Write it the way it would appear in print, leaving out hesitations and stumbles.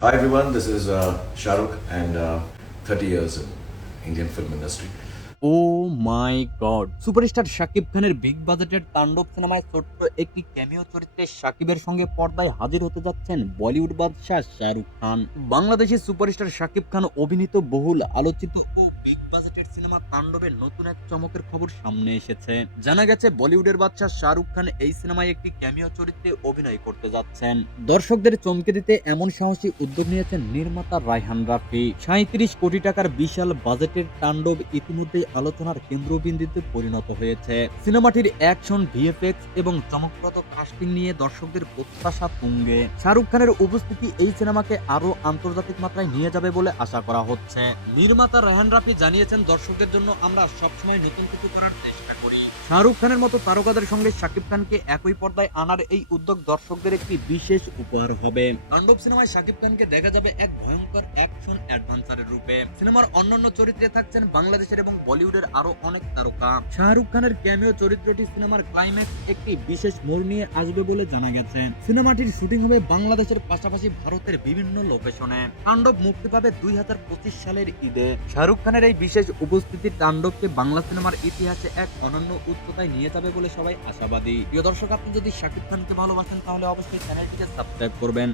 Hi everyone, this is Shah Rukh and 30 years in Indian film industry. ও my god! Superstar Shakib খানের big বাজেটের তাণ্ডব সিনেমায় ছোট্ট একটি ক্যামিও চরিত্রে শাকিবের সঙ্গে পর্দায় হাজির হতে যাচ্ছেন বলিউড বাদশাহ শাহরুখ খান। বাংলাদেশি সুপারস্টার শাকিব খান অভিনীত বহুল আলোচিত ও বিগ বাজেটের সিনেমা তাণ্ডবের নতুন এক চমকের খবর সামনে এসেছে। জানা গেছে বলিউডের বাদশাহ শাহরুখ খান এই সিনেমায় একটি ক্যামিও চরিত্রে অভিনয় করতে যাচ্ছেন। দর্শকদের চমকে দিতে এমন সাহসী উদ্যোগ নিয়েছেন নির্মাতা রায়হান রাফি। ৩৭ কোটি টাকার বিশাল বাজেটের তাণ্ডব ইতিমধ্যেই আলোচনার কেন্দ্রবিন্দুতে পরিণত হয়েছে। সিনেমাটির অ্যাকশন, ভিএফএক্স এবং চমকপ্রদ কাস্টিং নিয়ে দর্শকদের প্রত্যাশা তুঙ্গে। শাহরুখ খানের উপস্থিতি এই সিনেমাকে আরো আন্তর্জাতিক মাত্রায় নিয়ে যাবে বলে আশা করা হচ্ছে। নির্মাতা রায়হান রাফি জানিয়েছেন, দর্শকদের জন্য আমরা সবসময় নতুন কিছু করার চেষ্টা করি। শাহরুখ খানের মতো তারকাদের সঙ্গে শাকিব খানকে একই পর্দায় আনার এই উদ্যোগ দর্শকদের একটি বিশেষ উপহার হবে। তাণ্ডব সিনেমায় শাকিব খানকে দেখা যাবে এক ভয়ঙ্কর অ্যাকশন অ্যাডভেঞ্চারের রূপে। সিনেমার অন্যান্য চরিত্রে থাকছেন বাংলাদেশের এবং বলিউডের আরো অনেক তারকা। শাহরুখ খানের ক্যামিও চরিত্রটি সিনেমার ক্লাইম্যাক্স একটি বিশেষ মোড় নিয়ে আসবে বলে জানা গেছে। সিনেমাটির শুটিং হবে বাংলাদেশের পাশাপাশি ভারতের বিভিন্ন লোকেশনে। তাণ্ডব মুক্তি পাবে 2025 সালের ঈদে। শাহরুখ খানের এই বিশেষ উপস্থিতি তাণ্ডবকে বাংলা সিনেমার ইতিহাসে এক অনন্য উচ্চতায় নিয়ে যাবে বলে সবাই আশাবাদী। প্রিয় দর্শক, আপনি যদি শাকিব খানকে ভালোবাসেন তাহলে অবশ্যই চ্যানেলটিকে সাবস্ক্রাইব করবেন।